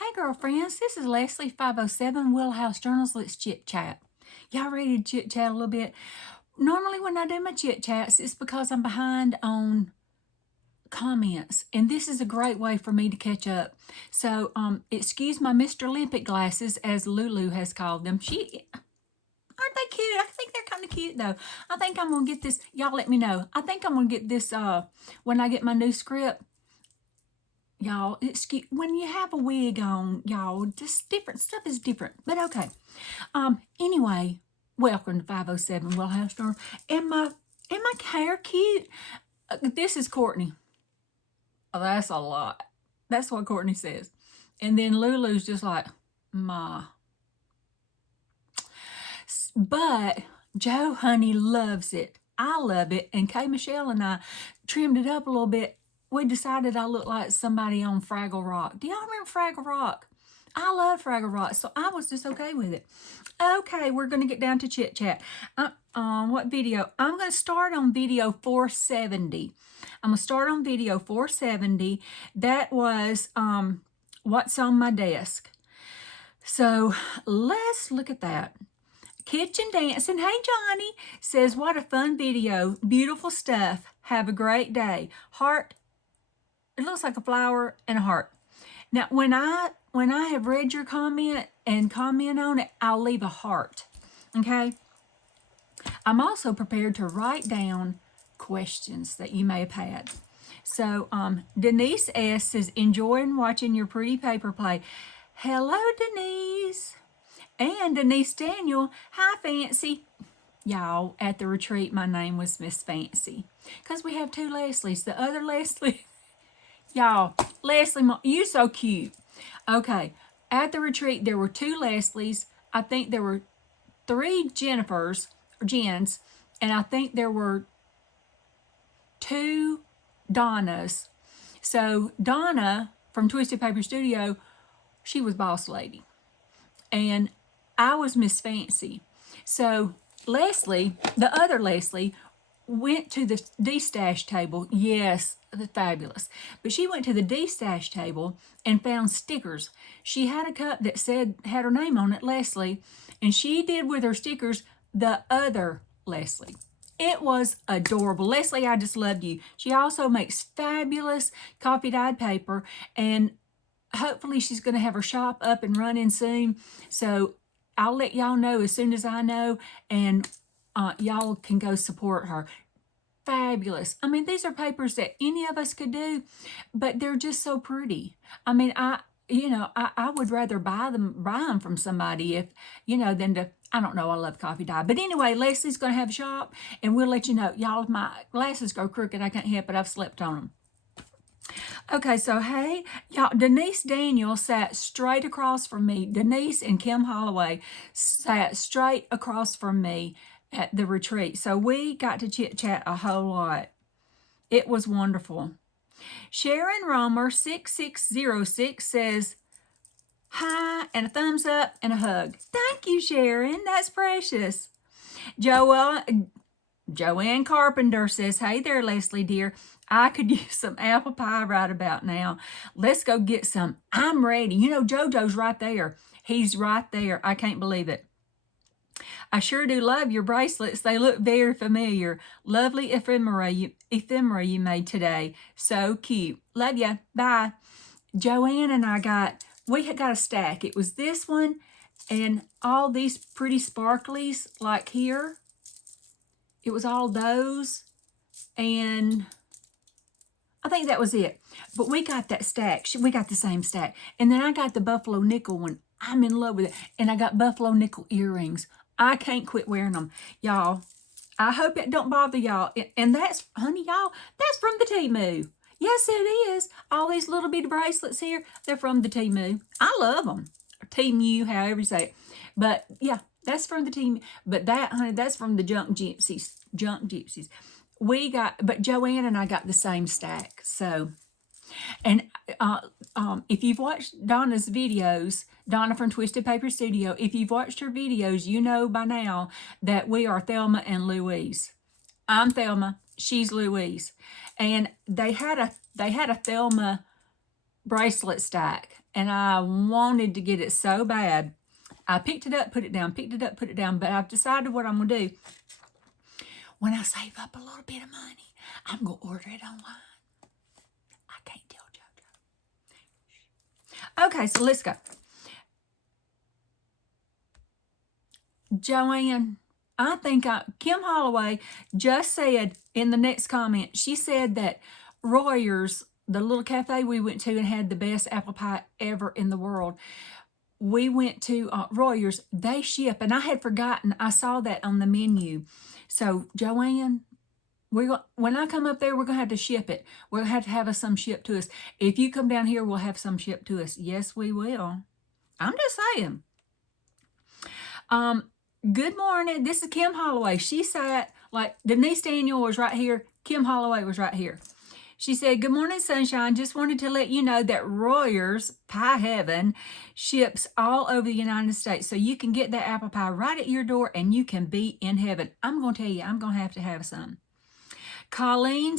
Hey girlfriends, this is Leslie 507 Wheelhouse Journals. Let's chit chat. Y'all ready to chit chat a little bit? Normally when I do my chit chats, it's because I'm behind on comments, and this is a great way for me to catch up. So excuse my Mr. Olympic glasses, as Lulu has called them. Aren't they cute? I think they're kind of cute though. I think I'm gonna get this. Y'all let me know. I think I'm gonna get this when I get my new script. Y'all, excuse when you have a wig on, y'all, just different stuff is different. But okay. Anyway, welcome to 507 Wellhouse Store. Am my hair cute? This is Courtney. Oh, that's a lot. That's what Courtney says. And then Lulu's just like, Ma. But Joe Honey loves it. I love it. And Kay Michelle and I trimmed it up a little bit. We decided I looked like somebody on Fraggle Rock. Do y'all remember Fraggle Rock? I love Fraggle Rock, so I was just okay with it. Okay, we're going to get down to chit chat. What video? I'm going to start on video 470. I'm going to start on video 470. That was what's on my desk. So let's look at that. Kitchen Dancing, hey Johnny, says, what a fun video. Beautiful stuff. Have a great day. Heart. It looks like a flower and a heart. Now, when I have read your comment and comment on it, I'll leave a heart. Okay? I'm also prepared to write down questions that you may have had. So, Denise S. says, enjoying watching your pretty paper play. Hello, Denise. And Denise Daniel, hi, Fancy. Y'all, at the retreat, my name was Miss Fancy. Because we have two Leslies. The other Leslie... Y'all, Leslie, you so cute. Okay, at the retreat, there were two Leslies. I think there were three Jennifers, or Jens, and I think there were two Donnas. So Donna from Twisted Paper Studio, she was boss lady. And I was Miss Fancy. So Leslie, the other Leslie, went to the D-stash table. Yes, fabulous. But she went to the D-stash table and found stickers. She had a cup that had her name on it, Leslie, and she did with her stickers the other Leslie. It was adorable. Leslie, I just loved you. She also makes fabulous coffee-dyed paper, and hopefully she's going to have her shop up and running soon. So I'll let y'all know as soon as I know, and y'all can go support her. Fabulous. I mean, these are papers that any of us could do, but they're just so pretty. I mean, I would rather buy them from somebody if, than to, I don't know, I love coffee dye. But anyway, Leslie's going to have a shop, and we'll let you know. Y'all, if my glasses go crooked, I can't help it. I've slept on them. Okay, so hey, y'all, Denise Daniel sat straight across from me. Denise and Kim Holloway sat straight across from me at the retreat. So we got to chit chat a whole lot. It was wonderful. Sharon Romer 6606 says, hi, and a thumbs up and a hug. Thank you, Sharon. That's precious. Joanne Carpenter says, hey there, Leslie dear. I could use some apple pie right about now. Let's go get some. I'm ready. JoJo's right there. He's right there. I can't believe it. I sure do love your bracelets. They look very familiar. Lovely ephemera you made today. So cute. Love ya. Bye. Joanne and I got a stack. It was this one and all these pretty sparklies like here. It was all those, and I think that was it. But we got that stack. We got the same stack. And then I got the buffalo nickel one. I'm in love with it. And I got buffalo nickel earrings. I can't quit wearing them. Y'all, I hope it don't bother y'all. And that's, honey, y'all, that's from the Temu. Yes, it is. All these little bitty bracelets here, they're from the Temu. I love them. Or Temu, however you say it. But, yeah, that's from the Temu. But that, honey, that's from the Junk Gypsies. But Joanne and I got the same stack. So, and if you've watched Donna's videos, Donna from Twisted Paper Studio, if you've watched her videos, you know by now that we are Thelma and Louise. I'm Thelma, she's Louise. And they had a Thelma bracelet stack, and I wanted to get it so bad. I picked it up, put it down, picked it up, put it down, but I've decided what I'm going to do. When I save up a little bit of money, I'm going to order it online. I can't tell JoJo. Okay, so let's go. Joanne, Kim Holloway just said in the next comment, she said that Royers, the little cafe we went to and had the best apple pie ever in the world. We went to Royers. They ship, and I had forgotten. I saw that on the menu. So, Joanne, when I come up there, we're going to have to ship it. We're going to have us some shipped to us. If you come down here, we'll have some shipped to us. Yes, we will. I'm just saying. Good morning. This is Kim Holloway. She sat, like Denise Daniel was right here. Kim Holloway was right here. She said, good morning, sunshine. Just wanted to let you know that Royers Pie Heaven ships all over the United States. So you can get that apple pie right at your door and you can be in heaven. I'm going to tell you, I'm going to have some. Colleen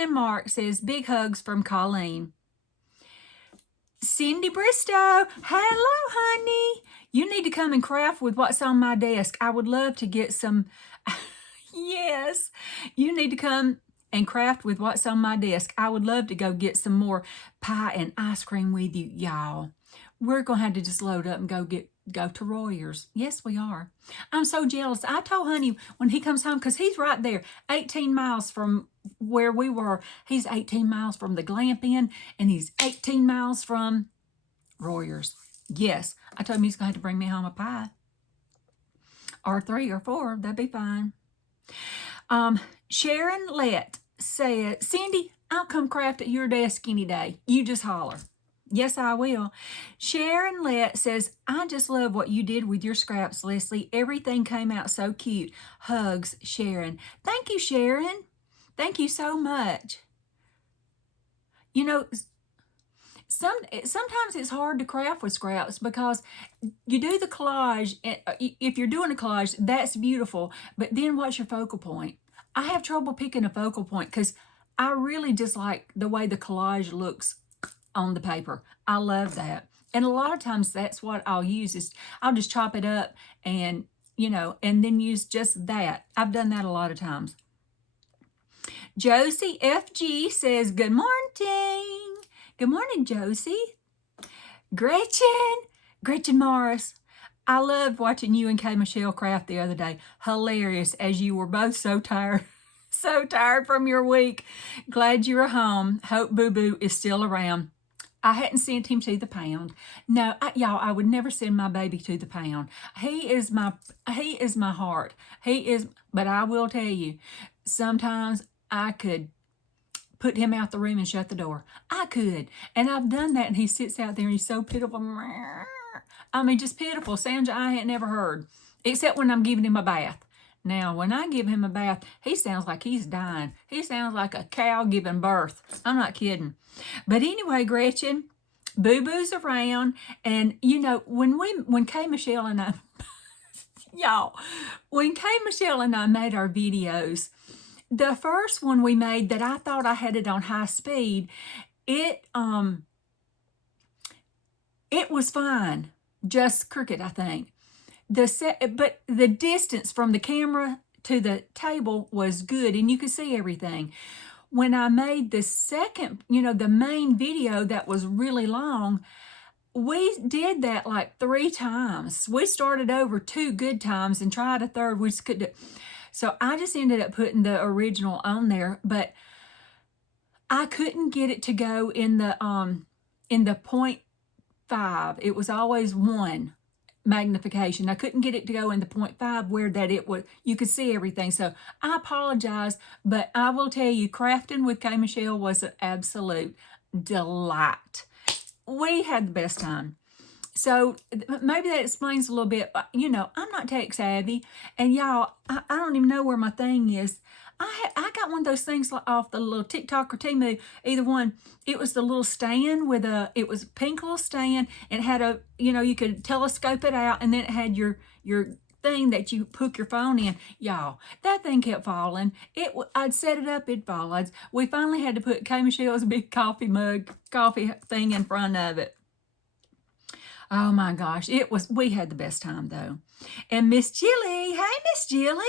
and Mark says, big hugs from Colleen. Cindy Bristow, hello, honey. You need to come and craft with what's on my desk. I would love to get some. Yes, you need to come and craft with what's on my desk. I would love to go get some more pie and ice cream with you, y'all. We're going to have to just load up and go to Royers. Yes, we are. I'm so jealous. I told Honey when he comes home, because he's right there, 18 miles from where we were. He's 18 miles from the Glamp Inn, and he's 18 miles from Royers. Yes, I told him he's going to have to bring me home a pie. Or 3 or 4, that'd be fine. Sharon Lett said, Cindy, I'll come craft at your desk any day. You just holler. Yes, I will. Sharon Lett says, I just love what you did with your scraps, Leslie. Everything came out so cute. Hugs, Sharon. Thank you, Sharon. Thank you so much. You know, sometimes it's hard to craft with scraps because you do the collage. If you're doing a collage, that's beautiful. But then what's your focal point? I have trouble picking a focal point because I really just like the way the collage looks on the paper. I love that. And a lot of times that's what I'll use is I'll just chop it up and, and then use just that. I've done that a lot of times. Josie FG says, good morning. Good morning, Josie. Gretchen Morris. I loved watching you and Kay Michelle craft the other day. Hilarious, as you were both so tired from your week. Glad you're home. Hope Boo Boo is still around. I hadn't sent him to the pound. No, y'all, I would never send my baby to the pound. He is my heart. But I will tell you, sometimes I could put him out the room and shut the door. I could. And I've done that, and he sits out there and he's so pitiful. I mean, just pitiful. Sounds I hadn't never heard. Except when I'm giving him a bath. Now, when I give him a bath, he sounds like he's dying. He sounds like a cow giving birth. I'm not kidding. But anyway, Gretchen, Boo-Boo's around. And, when Kay Michelle and I, y'all, when Kay Michelle and I made our videos, the first one we made that I thought I had it on high speed, it was fine. Just crooked, I think. But the distance from the camera to the table was good, and you could see everything. When I made the second, the main video that was really long, we did that like 3 times. We started over 2 good times and tried a third. We just couldn't. So I just ended up putting the original on there, but I couldn't get it to go in the 0.5. It was always 1 magnification. I couldn't get it to go in the 0.5 where that it was, you could see everything. So I apologize, but I will tell you, crafting with Kay Michelle was an absolute delight. We had the best time. So maybe that explains a little bit. I'm not tech savvy, and y'all, I don't even know where my thing is. I got one of those things off the little TikTok or Temu, either one. It was the little stand it was a pink little stand, and it had you could telescope it out, and then it had your thing that you hook your phone in. Y'all, that thing kept falling. I'd set it up, it'd fall. We finally had to put Kay Michelle's big coffee thing in front of it. Oh my gosh, we had the best time though. And Miss Jilly, hey Miss Jilly.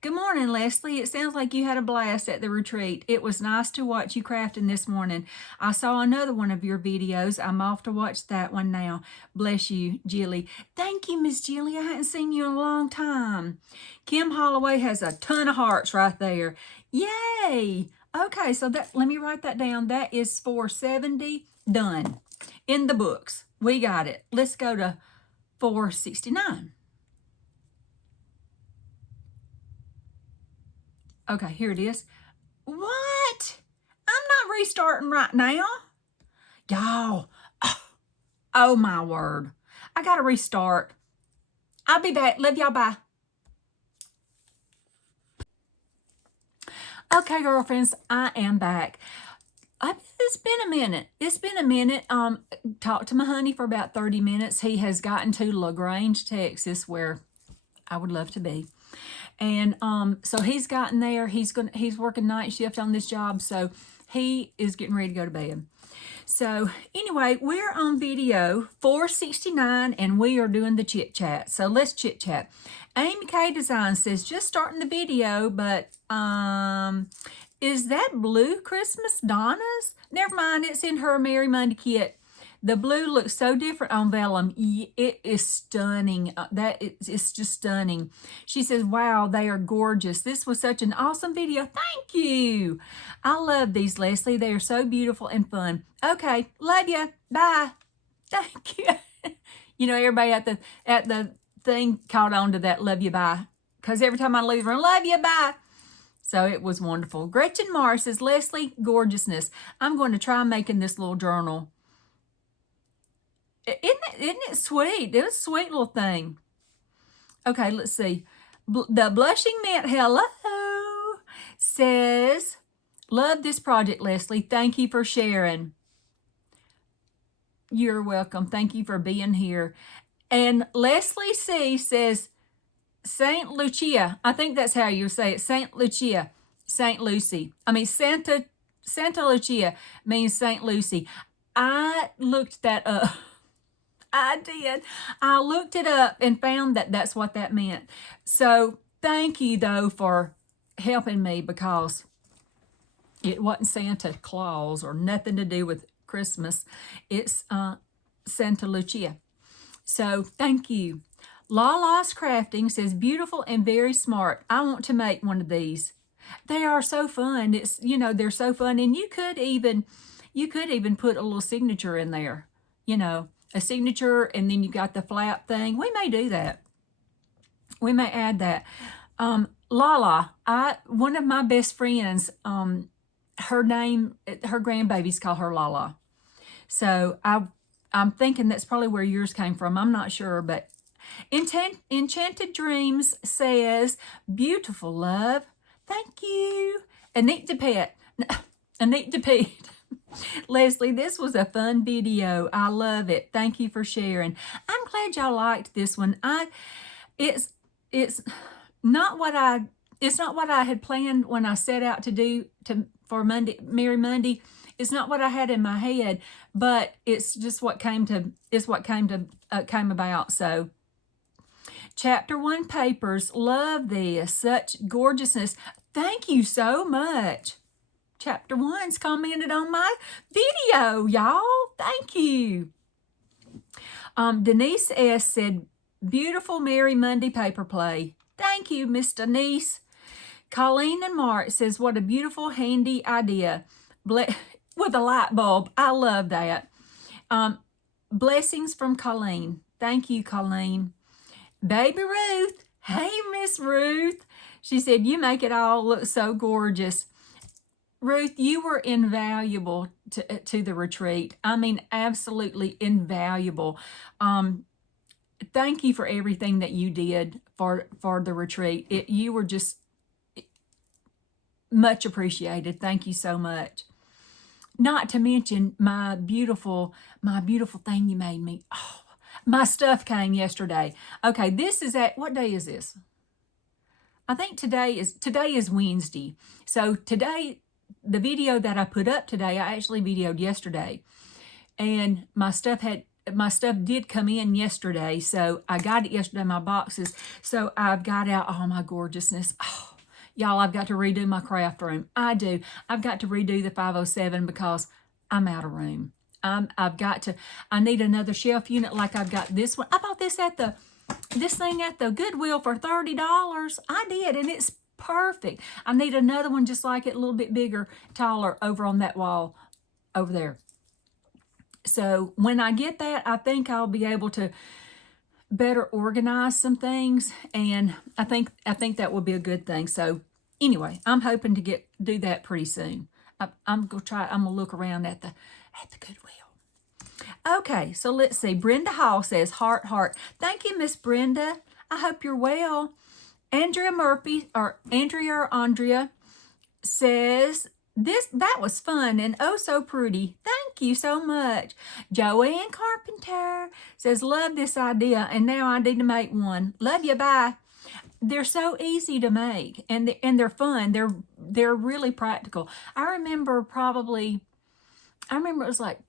Good morning, Leslie. It sounds like you had a blast at the retreat. It was nice to watch you crafting this morning. I saw another one of your videos. I'm off to watch that one now. Bless you, Jilly. Thank you, Miss Jilly. I hadn't seen you in a long time. Kim Holloway has a ton of hearts right there. Yay! Okay, so let me write that down. That is 470 done in the books. We got it. Let's go to 469. Okay, here it is. What? I'm not restarting right now. Y'all. Oh, my word. I got to restart. I'll be back. Love y'all. Bye. Okay, girlfriends, I am back. It's been a minute. Talked to my honey for about 30 minutes. He has gotten to LaGrange, Texas, where I would love to be. And so he's gotten there. He's working night shift on this job, so he is getting ready to go to bed. So anyway, we're on video 469 and we are doing the chit chat. So let's chit chat. Amy K Design says, just starting the video, but is that blue Christmas Donna's? Never mind, it's in her Merry Monday kit. The blue looks so different on vellum. It is stunning. It's just stunning. She says, wow, they are gorgeous. This was such an awesome video. Thank you. I love these, Leslie. They are so beautiful and fun. Okay, love you. Bye. Thank you. You know, everybody at the thing caught on to that love you, bye. Because every time I leave her, love you, bye. So it was wonderful. Gretchen Marr says, Leslie, gorgeousness. I'm going to try making this little journal. Isn't it sweet? It was a sweet little thing. Okay, let's see. The Blushing Mint, hello, says, love this project, Leslie. Thank you for sharing. You're welcome. Thank you for being here. And Leslie C says, St. Lucia. I think that's how you say it. St. Lucia. St. Lucy. I mean, Santa Lucia means St. Lucy. I looked that up. I did. I looked it up and found that that's what that meant. So thank you, though, for helping me, because it wasn't Santa Claus or nothing to do with Christmas. It's Santa Lucia. So thank you. Lala's Crafting says, beautiful and very smart. I want to make one of these. They are so fun. It's, you know, they're so fun. And you could even put a little signature in there, you know, a signature, and then you got the flap thing. We may do that. We may add that. Lala, one of my best friends, her grandbabies call her Lala. So I'm thinking that's probably where yours came from. I'm not sure, but Enchanted Dreams says, beautiful, love. Thank you. Anita Pet. Leslie, this was a fun video. I love it. Thank you for sharing. I'm glad y'all liked this one. It's not what I had planned when I set out to do for Merry Monday. It's not what I had in my head, but it's just what came about. So Chapter 1 Papers, love this. Such gorgeousness. Thank you so much. Chapter 1's commented on my video, y'all. Thank you. Denise S. said, beautiful Merry Monday paper play. Thank you, Miss Denise. Colleen and Mark says, what a beautiful, handy idea. With a light bulb. I love that. Blessings from Colleen. Thank you, Colleen. Baby Ruth. Hey, Miss Ruth. She said, you make it all look so gorgeous. Ruth, you were invaluable to the retreat. I mean, absolutely invaluable. Thank you for everything that you did for the retreat. You were just much appreciated. Thank you so much. Not to mention my beautiful thing you made me. Oh, My stuff came yesterday. Okay, this is what day is this? I think today is Wednesday. So today, the video that I put up today, I actually videoed yesterday. And my stuff did come in yesterday. So I got it yesterday, my boxes. So I've got out all my gorgeousness. Oh, y'all, I've got to redo my craft room. I do. I've got to redo the 507 because I'm out of room. I need another shelf unit like I've got this one. I bought this thing at the Goodwill for $30. I did, and it's perfect. I need another one just like it, a little bit bigger, taller, over on that wall over there. So when I get that, I think I'll be able to better organize some things, and I think that will be a good thing. So anyway, I'm hoping to do that pretty soon. I'm gonna look around at the Goodwill. Okay, so let's see. Brenda Hall says, heart, heart. Thank you, Miss Brenda. I hope you're well. Andrea says, that was fun and oh so pretty. Thank you so much. Joanne Carpenter says, love this idea, and now I need to make one. Love you, bye. They're so easy to make, and they're fun. They're really practical. I remember it was like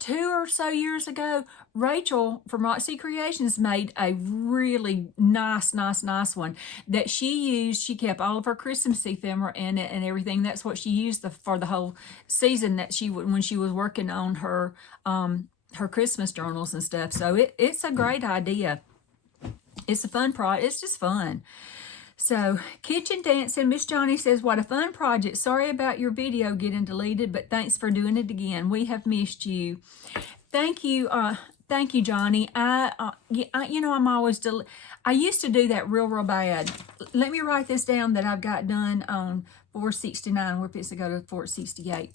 2 or so years ago, Rachel from Roxy Creations made a really nice one that she used. She kept all of her Christmas ephemera in it and everything. That's what she used for the whole season when she was working on her Christmas journals and stuff. So it's a great idea. It's a fun project. It's just fun. So, Kitchen Dancing, Miss Johnny says, what a fun project. Sorry about your video getting deleted, but thanks for doing it again. We have missed you. Thank you, Johnny. I'm always I used to do that real bad. Let me write this down that I've got done on 469. We're fixing to go to 468.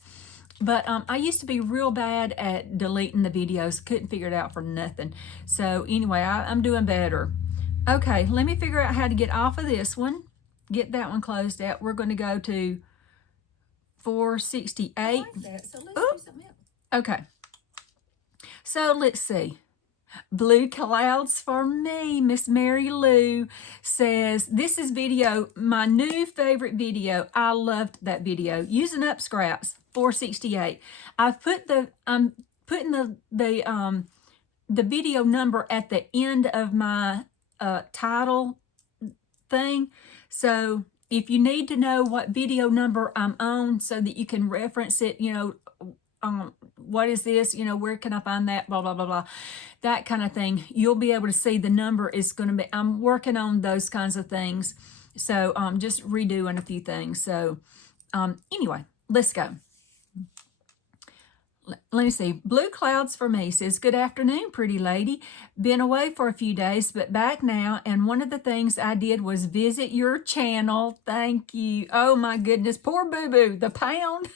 But I used to be real bad at deleting the videos. Couldn't figure it out for nothing. So anyway, I'm doing better. Okay, let me figure out how to get off of this one. Get that one closed out. We're going to go to 468. I like that. So let's do something else. Okay. So let's see. Blue Clouds for Me. Miss Mary Lou says, this is my new favorite video. I loved that video. Using up scraps, 468. I'm putting the video number at the end of my title thing. So if you need to know what video number I'm on so that you can reference it, what is this, where can I find that, blah, blah, blah, blah, that kind of thing, you'll be able to see the number is going to be, I'm working on those kinds of things. So just redoing a few things. So anyway, let's go. Let me see. Blue Clouds for Me says, good afternoon, pretty lady. Been away for a few days, but back now. And one of the things I did was visit your channel. Thank you. Oh my goodness. Poor boo-boo. The pound.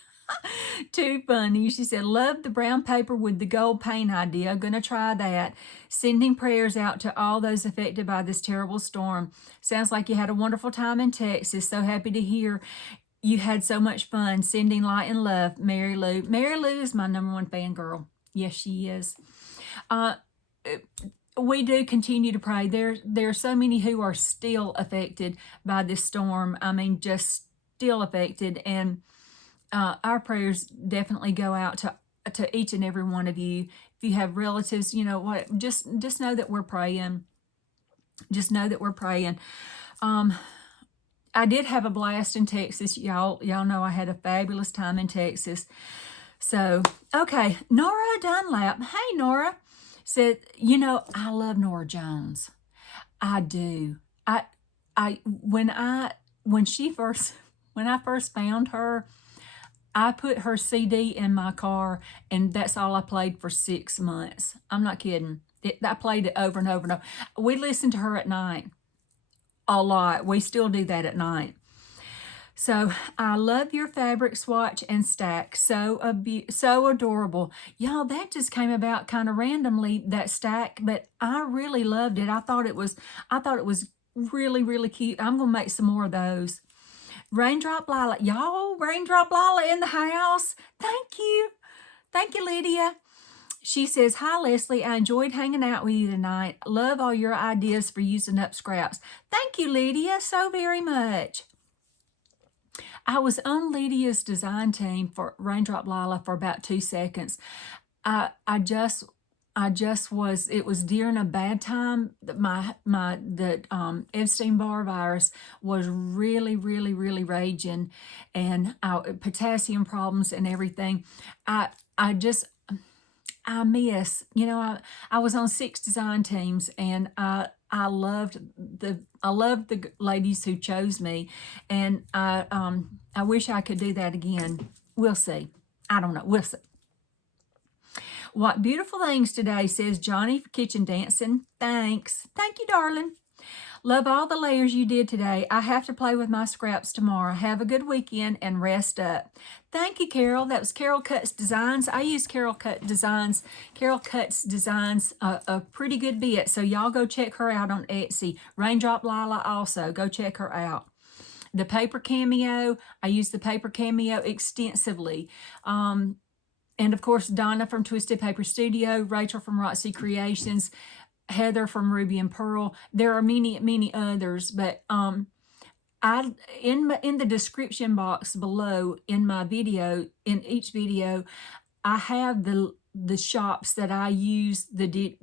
Too funny. She said, love the brown paper with the gold paint idea. Gonna try that. Sending prayers out to all those affected by this terrible storm. Sounds like you had a wonderful time in Texas. So happy to hear you had so much fun. Sending light and love, Mary Lou. Mary Lou is my #1 fangirl. Yes, she is. We do continue to pray. There are so many who are still affected by this storm. I mean, just still affected. And our prayers definitely go out to each and every one of you. If you have relatives, just know that we're praying. Just know that we're praying. I did have a blast in Texas. Y'all know I had a fabulous time in Texas. So, okay, Nora Dunlap. Hey, Nora. Said, I love Nora Jones. I do. When I first found her, I put her CD in my car, and that's all I played for 6 months. I'm not kidding. I played it over and over and over. We listened to her at night. A lot. We still do that at night. So I love your fabric swatch and stack. So adorable. Y'all, that just came about kind of randomly, that stack, but I really loved it. I thought it was really, really cute. I'm gonna make some more of those. Raindrop Lila. Y'all, Raindrop Lila in the house. Thank you. Thank you, Lydia. She says, hi, Leslie. I enjoyed hanging out with you tonight. Love all your ideas for using up scraps. Thank you, Lydia, so very much. I was on Lydia's design team for Raindrop Lila for about 2 seconds. I just was, it was during a bad time. The Epstein-Barr virus was really, really, really raging, and potassium problems and everything. I just, I miss, you know, I was on 6 design teams, and I loved the ladies who chose me, and I wish I could do that again. We'll see. I don't know. We'll see. What beautiful things today, says Johnny for Kitchen Dancing. Thanks. Thank you, darling. Love all the layers you did today. I have to play with my scraps tomorrow. Have a good weekend and rest up. Thank you, Carol. That was Carol Cuts Designs. I use Carol Cuts Designs a pretty good bit, so y'all go check her out on Etsy. Raindrop Lila also. Go check her out. The paper cameo, I use the paper cameo extensively. And of course, Donna from Twisted Paper Studio, Rachel from Roxy Creations, Heather from Ruby and Pearl. There are many others, but in the description box below in each video, I have the shops that I use, the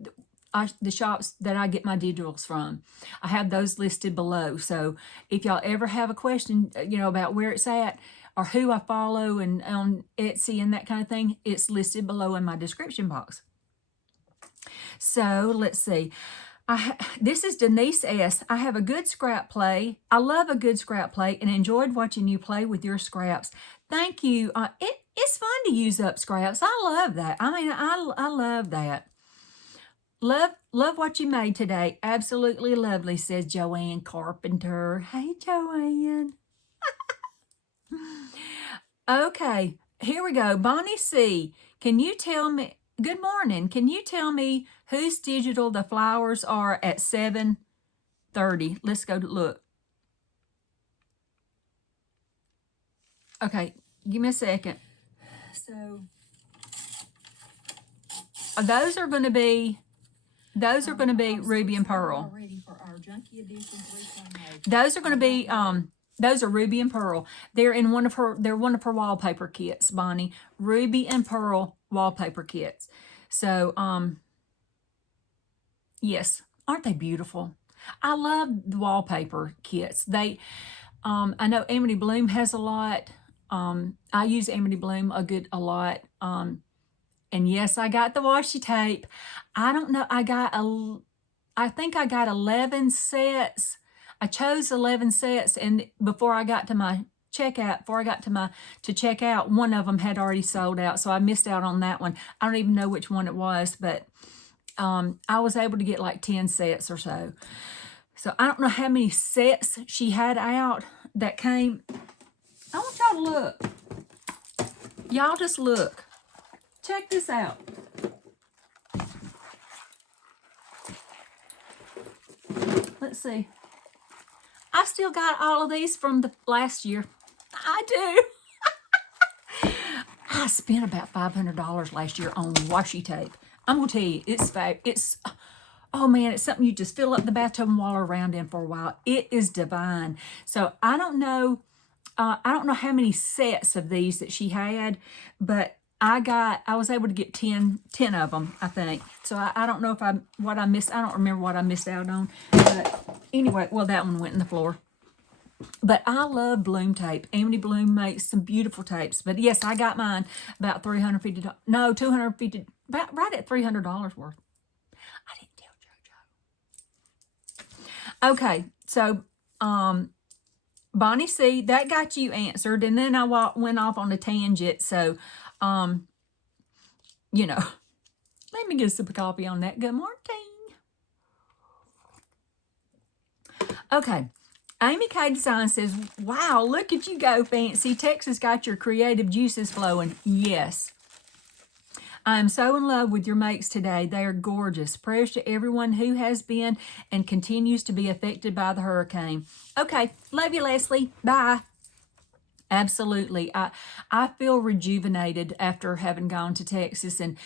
shops that I get my digitals from. I have those listed below. So if y'all ever have a question, about where it's at or who I follow and on Etsy and that kind of thing, it's listed below in my description box. So let's see. This is Denise S. I have a good scrap play. I love a good scrap play and enjoyed watching you play with your scraps. Thank you. It's fun to use up scraps. I love that. I mean, I love that. Love what you made today. Absolutely lovely, says Joanne Carpenter. Hey, Joanne. Okay, here we go. Bonnie C. Can you tell me, good morning. Can you tell me whose digital the flowers are at 7:30? Let's go look. Okay, give me a second. So those are going to be Ruby and Pearl. Those are going to be those are Ruby and Pearl. They're one of her wallpaper kits, Bonnie. Ruby and Pearl wallpaper kits. So yes, aren't they beautiful? I love the wallpaper kits. They I know Amity Bloom has a lot. I use Amity Bloom a lot. And yes, I got the washi tape. I don't know. I think I got 11 sets. I chose 11 sets, and before I got to my checkout, to check out, one of them had already sold out, so I missed out on that one. I don't even know which one it was, but I was able to get like 10 sets or so. So I don't know how many sets she had out that came. I want y'all to look. Y'all just look. Check this out. Let's see. I still got all of these from the last year. I do. I spent about $500 last year on washi tape. I'm gonna tell you, it's oh man, it's something you just fill up the bathtub and wallow around in for a while. It is divine. So I don't know how many sets of these that she had, but I was able to get 10 of them, I think. So I don't know what I missed. I don't remember what I missed out on. But anyway, well, that one went in the floor. But I love Bloom tape. Amity Bloom makes some beautiful tapes. But yes, I got mine about $350. No, $250. About right at $300 worth. I didn't tell JoJo. Okay, so Bonnie C, that got you answered, and then I went off on a tangent. So, let me get a sip of coffee on that. Good morning. Okay. Amy K Design says, wow, look at you go, Fancy. Texas got your creative juices flowing. Yes. I am so in love with your makes today. They are gorgeous. Prayers to everyone who has been and continues to be affected by the hurricane. Okay. Love you, Leslie. Bye. Absolutely. I feel rejuvenated after having gone to Texas, and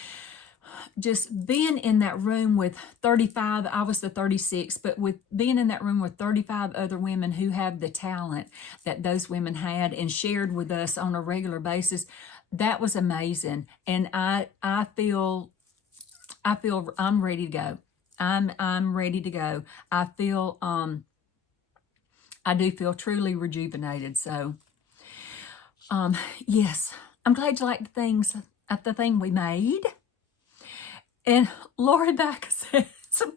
just being in that room with 35, I was the 36, but with being in that room with 35 other women who have the talent that those women had and shared with us on a regular basis, that was amazing. And I feel I'm ready to go. I'm ready to go. I feel I do feel truly rejuvenated. So yes, I'm glad you like the things at the thing we made. And Lori Backer says,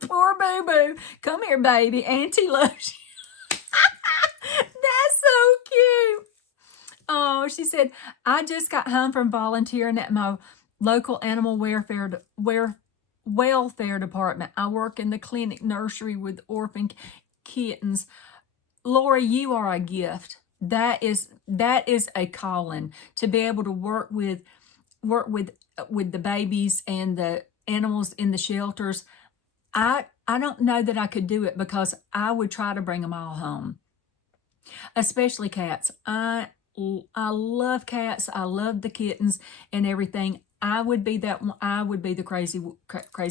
poor Boo Boo, come here, baby. Auntie loves you. That's so cute. Oh, she said, I just got home from volunteering at my local animal welfare department. I work in the clinic nursery with orphan kittens. Lori, you are a gift. That is a calling to be able to work with the babies and the animals in the shelters. I don't know that I could do it because I would try to bring them all home, especially cats. I love cats. I love the kittens and everything. I would be the crazy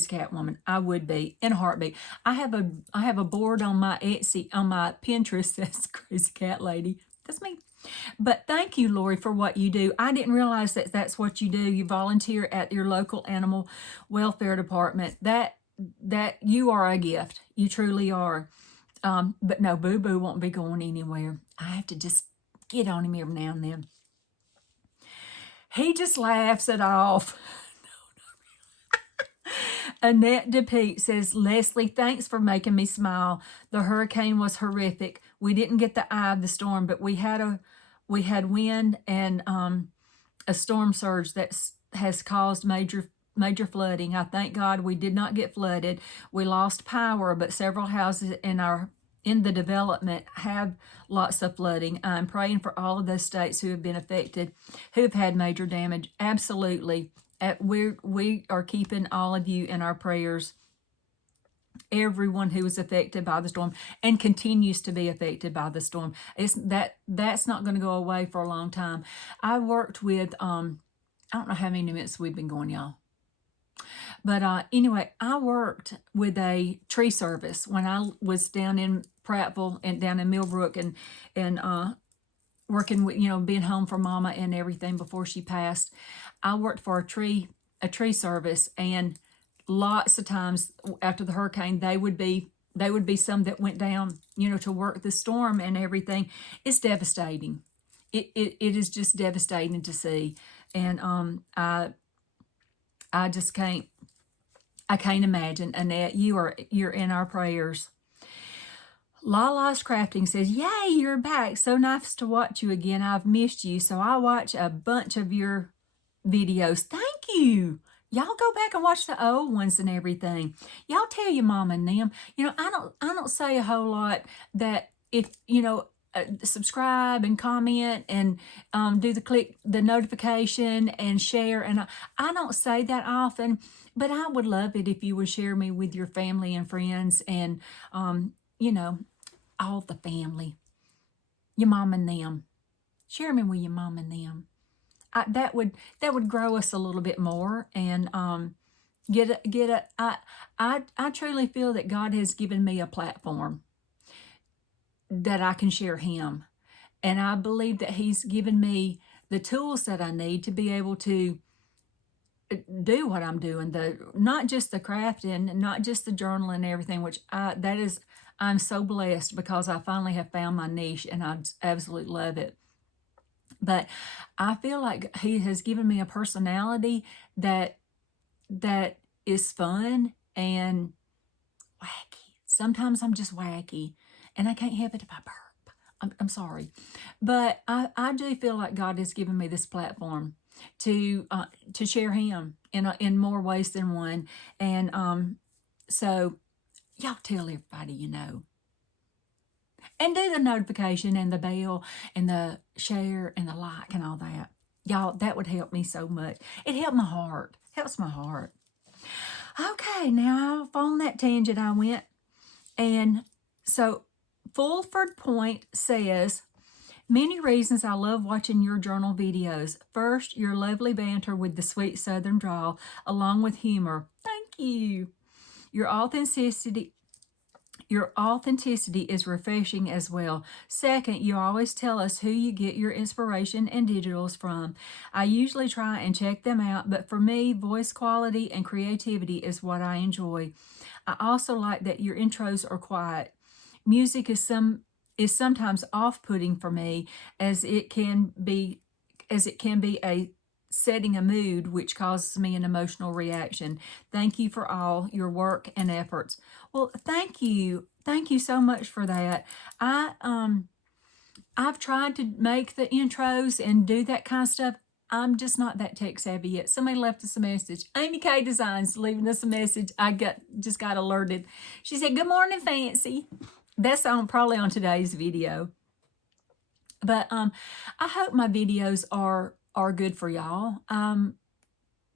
cat woman. I would be in a heartbeat. I have a board on my Etsy, on my Pinterest, that's crazy cat lady. That's me. But thank you, Lori, for what you do. I didn't realize that that's what you do. You volunteer at your local animal welfare department. That you are a gift. You truly are. But no, Boo Boo won't be going anywhere. I have to just get on him every now and then. He just laughs it off. Annette DePete says, Leslie, thanks for making me smile. The hurricane was horrific. We didn't get the eye of the storm, but we had wind and a storm surge that has caused major flooding. I thank God we did not get flooded. We lost power, but several houses in the development have lots of flooding. I'm praying for all of those states who have been affected, who have had major damage. Absolutely. We are keeping all of you in our prayers. Everyone who was affected by the storm and continues to be affected by the storm. That's not going to go away for a long time. I worked with, I don't know how many minutes we've been going, y'all. But anyway, I worked with a tree service when I was down in Prattville and down in Millbrook and working with, being home for Mama and everything before she passed. I worked for a tree service, and lots of times after the hurricane, they would be some that went down, to work the storm and everything. It's devastating. It is just devastating to see. And I just can't imagine. Annette, you're in our prayers. Lala's Crafting says, yay, you're back. So nice to watch you again. I've missed you. So I watch a bunch of your videos. Thank you. Y'all go back and watch the old ones and everything. Y'all tell your mom and them. I don't say a whole lot that if, subscribe and comment and click the notification and share. And I don't say that often, but I would love it if you would share me with your family and friends and, all the family, your mom and them. Share me with your mom and them. That would grow us a little bit more and I truly feel that God has given me a platform that I can share Him, and I believe that He's given me the tools that I need to be able to do what I'm doing. Not just the crafting, not just the journaling and everything, which I'm so blessed because I finally have found my niche and I absolutely love it. But I feel like He has given me a personality that is fun and wacky. Sometimes I'm just wacky and I can't help it if I burp. I'm sorry. But I do feel like God has given me this platform to share Him in more ways than one. And so y'all tell everybody you know. And do the notification and the bell and the share and the like and all that. Y'all, that would help me so much. It helps my heart. Helps my heart. Okay, now off on that tangent I went. And so Fulford Point says, many reasons I love watching your journal videos. First, your lovely banter with the sweet southern drawl, along with humor. you. Your authenticity Your authenticity is refreshing as well. Second, you always tell us who you get your inspiration and digitals from. I usually try and check them out, but for me, voice quality and creativity is what I enjoy. I also like that your intros are quiet. Music is sometimes off-putting for me as it can be a setting a mood which causes me an emotional reaction. Thank you for all your work and efforts. Well, thank you. Thank you so much for that. I've tried to make the intros and do that kind of stuff. I'm just not that tech savvy yet. Somebody left us a message. Amy K Designs leaving us a message. Just got alerted. She said, "Good morning, Fancy." That's probably on today's video. But I hope my videos are good for y'all.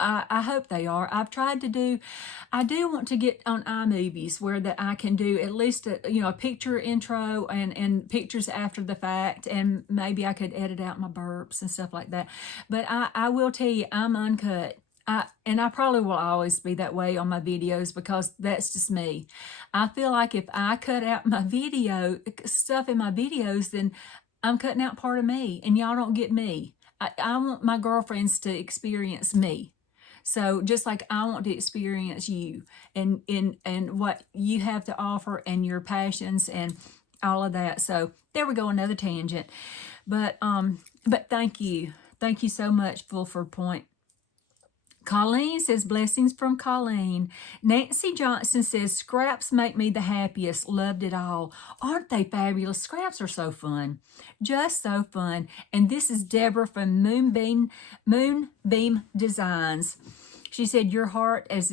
I hope they are. I do want to get on iMovies where that I can do at least a picture intro and pictures after the fact, and maybe I could edit out my burps and stuff like that. But I will tell you, I'm uncut. And I probably will always be that way on my videos because that's just me. I feel like if I cut out my stuff in my videos, then I'm cutting out part of me and y'all don't get me. I want my girlfriends to experience me. So just like I want to experience you and what you have to offer and your passions and all of that. So there we go, another tangent. But thank you. Thank you so much, Fulford Point. Colleen says, blessings from Colleen. Nancy Johnson says, scraps make me the happiest. Loved it all. Aren't they fabulous? Scraps are so fun. Just so fun. And this is Deborah from Moonbeam Designs. She said, your heart is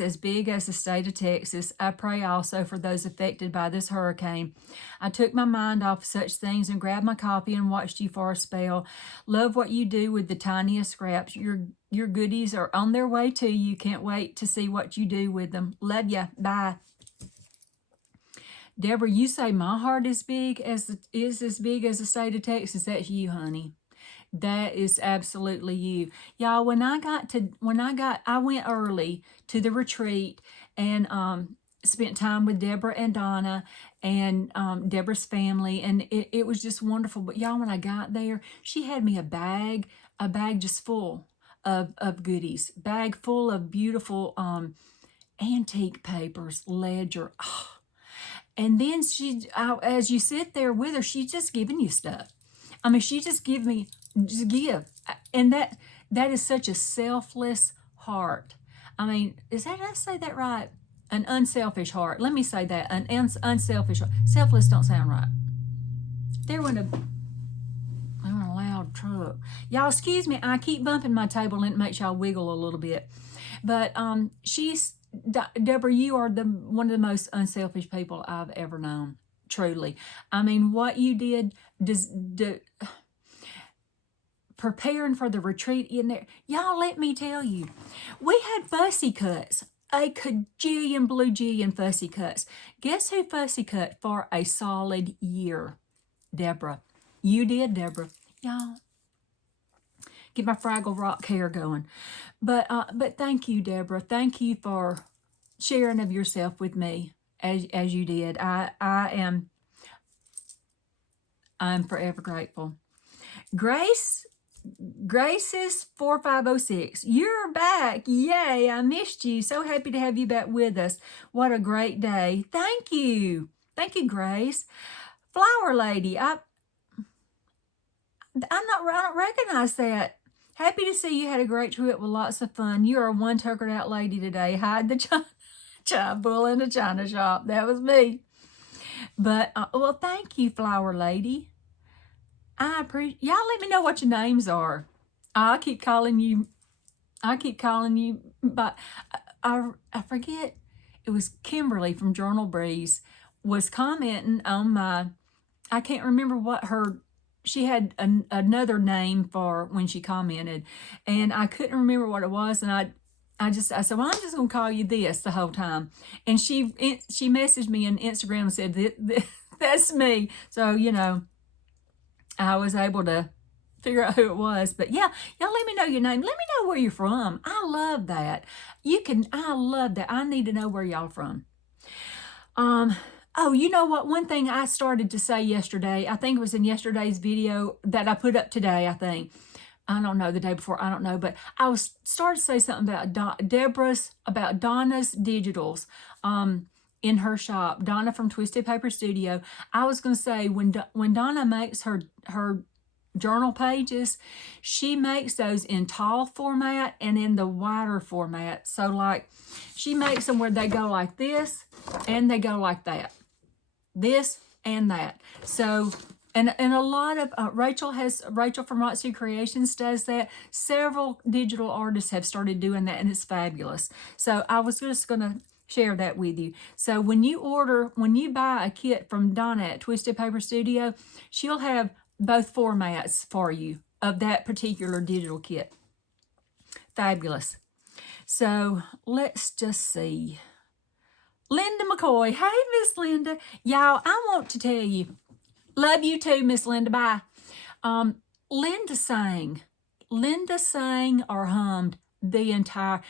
as big as the state of Texas. I pray also for those affected by this hurricane. I took my mind off such things and grabbed my coffee and watched you for a spell. Love what you do with the tiniest scraps. Your goodies are on their way to you. Can't wait to see what you do with them. Love ya. Bye. Deborah, you say my heart is as big as the state of Texas. That's you, honey. That is absolutely you. Y'all, I went early to the retreat and spent time with Deborah and Donna and Deborah's family, and it was just wonderful. But y'all, when I got there, she had me a bag just full of goodies, bag full of beautiful antique papers, ledger. Oh. And then as you sit there with her, she's just giving you stuff. I mean, she just give. And that is such a selfless heart. I mean, did I say that right? An unselfish heart. Let me say that. An unselfish heart. Selfless don't sound right. There went a loud truck. Y'all, excuse me. I keep bumping my table and it makes y'all wiggle a little bit. But Deborah, you are one of the most unselfish people I've ever known. Truly. I mean, what you did preparing for the retreat in there. Y'all, let me tell you, we had fussy cuts, a cajillion blue jillion fussy cuts. Guess who fussy cut for a solid year? Deborah. You did, Deborah. Y'all, get my Fraggle Rock hair going. But thank you, Deborah. Thank you for sharing of yourself with me as you did. I'm forever grateful. Grace's 4506. You're back. Yay, I missed you. So happy to have you back with us. What a great day. Thank you. Thank you, Grace. Flower Lady. I don't recognize that. Happy to see you had a great trip with lots of fun. You are one tuckered out lady today. Hide the China bull in the china shop. That was me. But, well, thank you, Flower Lady. I appreciate y'all. Let me know what your names are. I keep calling you, but I forget. It was Kimberly from Journal Breeze was commenting on I can't remember what she had another name for when she commented, and I couldn't remember what it was, and I said, well, I'm just gonna call you this the whole time. And she messaged me on Instagram and said, that's me. So, I was able to figure out who it was. But yeah, y'all let me know your name. Let me know where you're from. I love that. I love that. I need to know where y'all from. Oh, you know what? One thing I started to say yesterday, I think it was in yesterday's video that I put up today, I think. I don't know, the day before, I don't know, but I was started to say something about Donna's digitals in her shop, Donna from Twisted Paper Studio. I was going to say, when Donna makes her journal pages, she makes those in tall format and in the wider format. So like, she makes them where they go like this and they go like that. This and that. So, and a lot of, Rachel from Roxy Creations does that. Several digital artists have started doing that, and it's fabulous. So I was just going to share that with you. So when you buy a kit from Donna at Twisted Paper Studio, she'll have both formats for you of that particular digital kit. Fabulous. So let's just see. Linda McCoy. Hey, Miss Linda. Y'all, I want to tell you, love you too, Miss Linda. Bye. Linda sang or hummed the entire,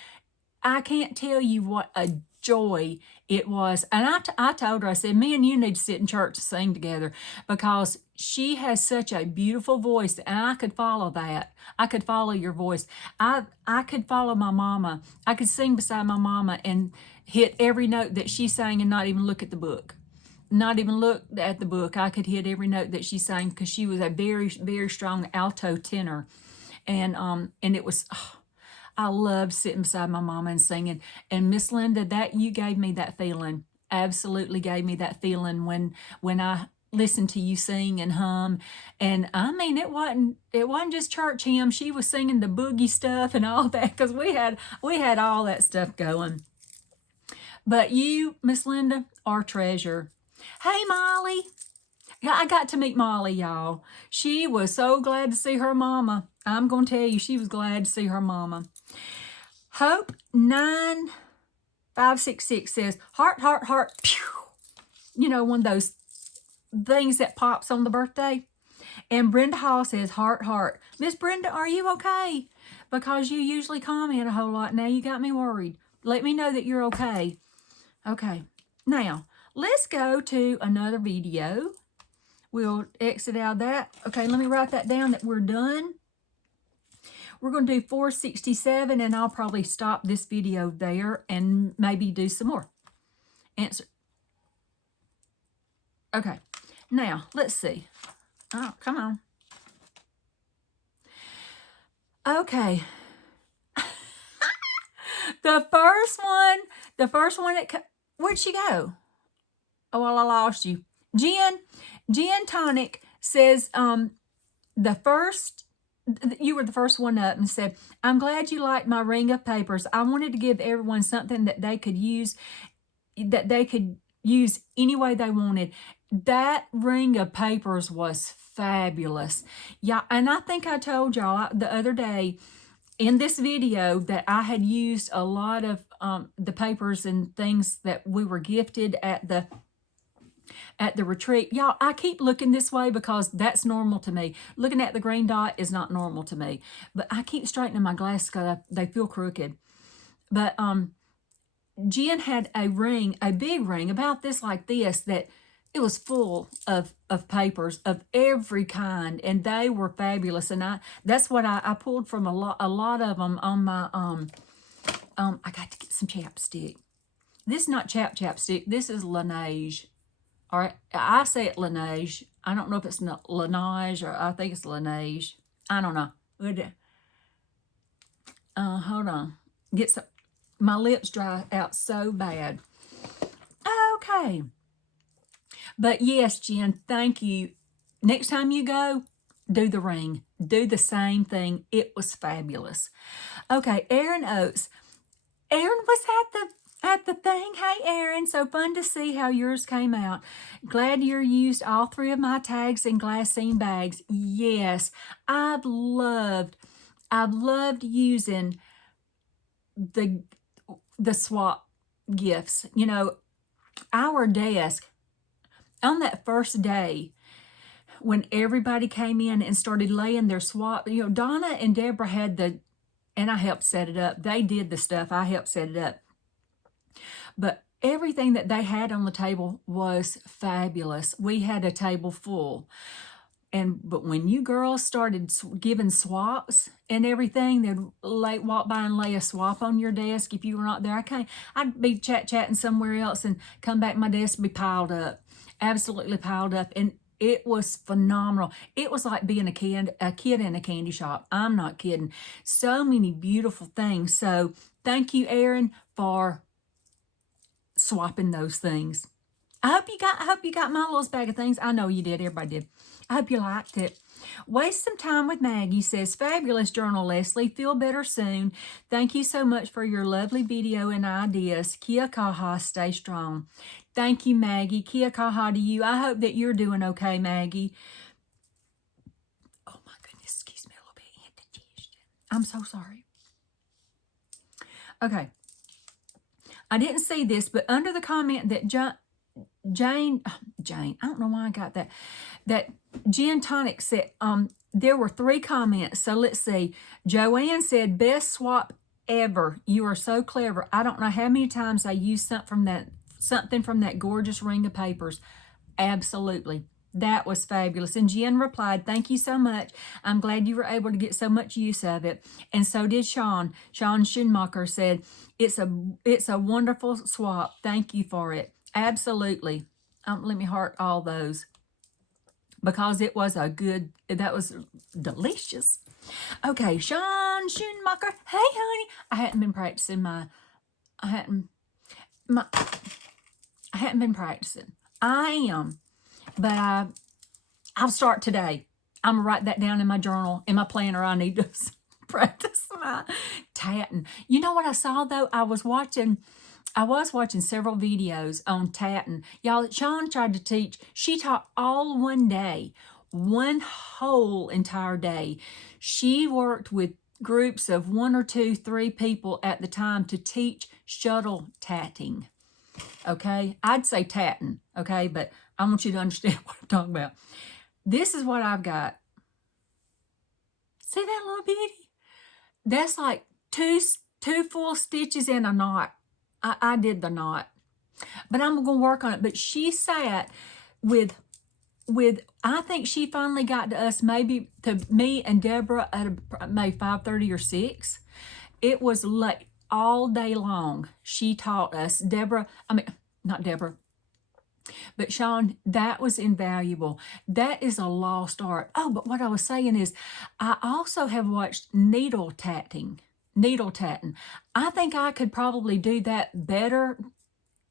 I can't tell you what a joy it was. And I told her, I said, me and you need to sit in church and sing together, because she has such a beautiful voice, and I could follow that. I could follow your voice. I could follow my mama. I could sing beside my mama and hit every note that she sang and not even look at the book. Not even look at the book. I could hit every note that she sang, because she was a very, very strong alto tenor. And it was, I loved sitting beside my mama and singing. And Miss Linda, that you gave me that feeling. Absolutely gave me that feeling when I listened to you sing and hum. And I mean, it wasn't just church hymn. She was singing the boogie stuff and all that, because we had all that stuff going. But you, Miss Linda, are treasure. Hey, Molly. Yeah, I got to meet Molly, y'all. She was so glad to see her mama. I'm going to tell you, she was glad to see her mama. Hope 9566 says, heart, heart, heart, pew. You know, one of those things that pops on the birthday. And Brenda Hall says, heart, heart. Miss Brenda, are you okay? Because you usually comment a whole lot. Now you got me worried. Let me know that you're okay. Okay. Now, let's go to another video. We'll exit out of that. Okay, let me write that down that we're done. We're going to do 467, and I'll probably stop this video there and maybe do some more. Answer. Okay, now let's see. Oh, come on. Okay. The first one that, where'd she go? Oh, well, I lost you. Jen Tonic says, you were the first one up and said, I'm glad you liked my ring of papers. I wanted to give everyone something that they could use any way they wanted. That ring of papers was fabulous. Yeah, and I think I told y'all the other day in this video that I had used a lot of the papers and things that we were gifted at the retreat. Y'all, I keep looking this way because that's normal to me. Looking at the green dot is not normal to me. But I keep straightening my glasses because they feel crooked. But Jen had a ring, a big ring, about this like this, that it was full of papers of every kind, and they were fabulous. And that's what I pulled from a lot of them on my I got to get some chapstick. This is not chapstick. This is Laneige. All right, I say it Laneige. I don't know if it's not Laneige, or I think it's Laneige. I don't know. Hold on. Get some. My lips dry out so bad. Okay. But yes, Jen, thank you. Next time you go, do the ring. Do the same thing. It was fabulous. Okay, Aaron Oates. Aaron was at the thing. Hey, Aaron, so fun to see how yours came out. Glad you used all 3 of my tags and glassine bags. Yes, I've loved using the swap gifts. You know, our desk on that first day, when everybody came in and started laying their swap, you know, Donna and Deborah had and I helped set it up. They did the stuff. I helped set it up. But everything that they had on the table was fabulous. We had a table full. But when you girls started giving swaps and everything, they'd walk by and lay a swap on your desk if you were not there. I'd be chatting somewhere else and come back, my desk would be piled up, absolutely piled up. And it was phenomenal. It was like being a kid in a candy shop. I'm not kidding. So many beautiful things. So thank you, Erin, for swapping those things. I hope you got my little bag of things. I know you did. Everybody did. I hope you liked it. Waste some time with Maggie says, fabulous journal, Leslie. Feel better soon. Thank you so much for your lovely video and ideas. Kia kaha, stay strong. Thank you, Maggie. Kia kaha to you. I hope that you're doing okay, Maggie. Oh my goodness, excuse me a little bit. Indigestion. I'm so sorry. Okay. I didn't see this, but under the comment that Jane, I don't know why I got that Gin Tonic said, there were 3 comments. So let's see. Joanne said, best swap ever. You are so clever. I don't know how many times I used something from that gorgeous ring of papers. Absolutely. That was fabulous. And Jen replied, thank you so much. I'm glad you were able to get so much use of it. And so did Sean. Sean Schumacher said, it's a wonderful swap. Thank you for it. Absolutely. Let me heart all those because it was that was delicious. Okay, Sean Schumacher. Hey, honey. I hadn't been practicing I hadn't been practicing. I am. But I'll start today. I'm going to write that down in my journal, in my planner. I need to practice my tatting. You know what I saw, though? I was watching several videos on tatting. Y'all, Sean tried to teach. She taught all one day, one whole entire day. She worked with groups of 1 or 2, 3 people at the time to teach shuttle tatting. Okay? I'd say tatting, okay? But I want you to understand what I'm talking about. This is what I've got. See that little bitty? That's like two full stitches and a knot. I did the knot. But I'm going to work on it. But she sat with I think she finally got to us, maybe to me and Deborah at maybe 5:30 or 6. It was like all day long. She taught us. Not Deborah. But Sean, that was invaluable. That is a lost art. Oh, but what I was saying is, I also have watched needle tatting. I think I could probably do that better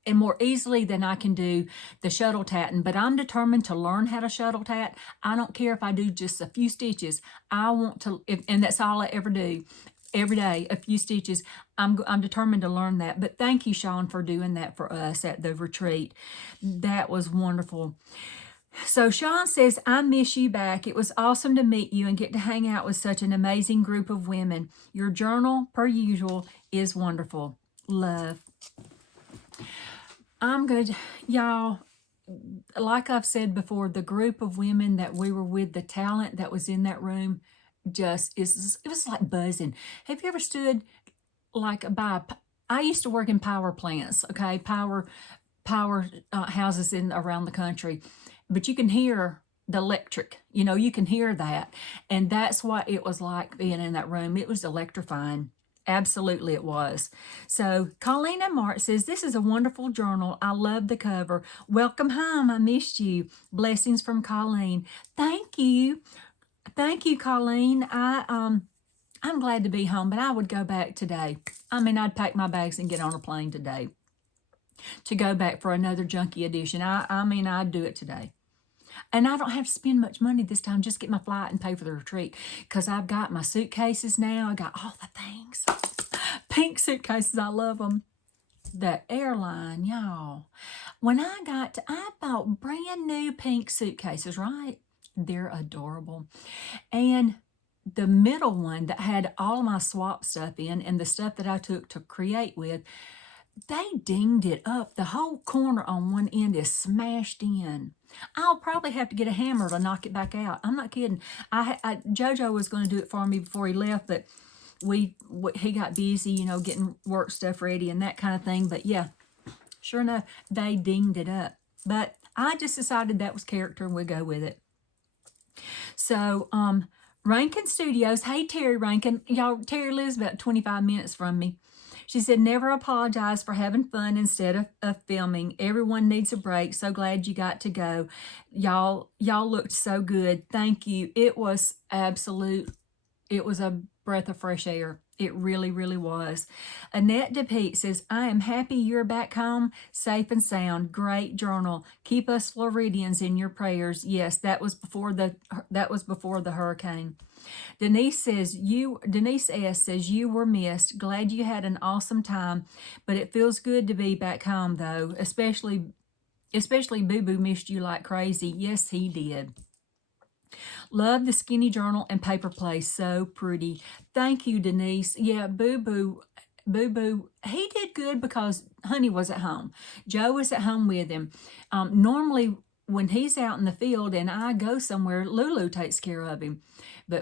and more easily than I can do the shuttle tatting, but I'm determined to learn how to shuttle tat. I don't care if I do just a few stitches. I want to, and that's all I ever do. Every day, a few stitches. I'm determined to learn that. But thank you, Sean, for doing that for us at the retreat. That was wonderful. So Sean says, I miss you back. It was awesome to meet you and get to hang out with such an amazing group of women. Your journal, per usual, is wonderful. Love. I'm good. Y'all, like I've said before, the group of women that we were with, the talent that was in that room, it was like buzzing. Have you ever stood like I used to work in power plants, okay, power houses around the country, but you can hear the electric, you can hear that, and that's what it was like being in that room. It was electrifying. Absolutely it was. So Colleen and Mark says, this is a wonderful journal. I love the cover. Welcome home. I missed you. Blessings from Colleen. Thank you. Thank you, Colleen. I'm glad to be home, but I would go back today. I'd pack my bags and get on a plane today to go back for another junkie edition. I'd do it today. And I don't have to spend much money this time. Just get my flight and pay for the retreat because I've got my suitcases now. I got all the things. Pink suitcases. I love them. The airline, y'all. When I bought brand new pink suitcases, right? They're adorable. And the middle one that had all my swap stuff in and the stuff that I took to create with, they dinged it up. The whole corner on one end is smashed in. I'll probably have to get a hammer to knock it back out. I'm not kidding. JoJo was going to do it for me before he left, but he got busy, you know, getting work stuff ready and that kind of thing. But yeah, sure enough, they dinged it up. But I just decided that was character and we'll go with it. So, Rankin Studios. Hey, Terry Rankin. Y'all, Terry lives about 25 minutes from me. She said, never apologize for having fun instead of filming. Everyone needs a break. So glad you got to go. Y'all looked so good. Thank you. It was a breath of fresh air. It really, really was. Annette DePete says, I am happy you're back home, safe and sound. Great journal. Keep us Floridians in your prayers. Yes, that was before the hurricane. Denise S says, you were missed. Glad you had an awesome time, but it feels good to be back home though, especially Boo Boo missed you like crazy. Yes, he did. Love the skinny journal and paper play. So pretty. Thank you, Denise. Yeah, Boo Boo, he did good because Honey was at home. Joe was at home with him. Normally, when he's out in the field and I go somewhere, Lulu takes care of him.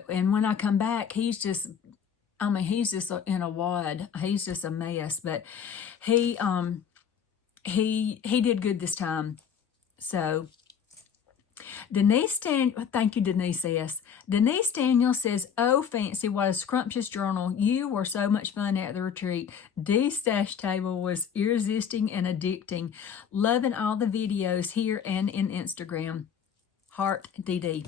And when I come back, he's just in a wad. He's just a mess. But he did good this time. So thank you, Denise S. Denise Daniel says, oh, Fancy, what a scrumptious journal. You were so much fun at the retreat. Dee's stash table was irresistible and addicting. Loving all the videos here and in Instagram. Heart DD.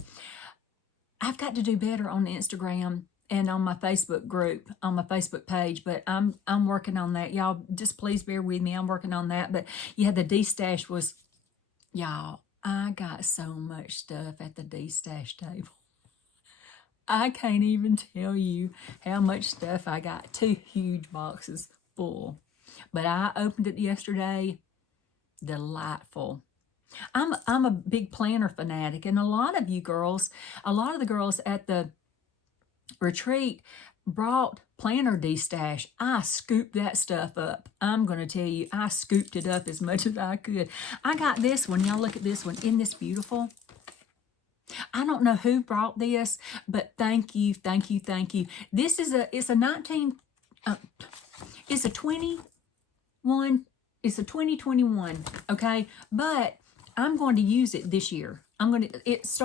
I've got to do better on Instagram and on my Facebook group, on my Facebook page, but I'm working on that. Y'all, just please bear with me. I'm working on that. But yeah, the D stash was, y'all, I got so much stuff at the D stash table. I can't even tell you how much stuff I got. 2 huge boxes full. But I opened it yesterday. Delightful. I'm a big planner fanatic, and a lot of the girls at the retreat brought planner D-stash. I scooped that stuff up. I'm going to tell you, I scooped it up as much as I could. I got this one. Y'all look at this one. Isn't this beautiful? I don't know who brought this, but thank you, thank you, thank you. It's a 2021, okay? But I'm going to use it this year. It's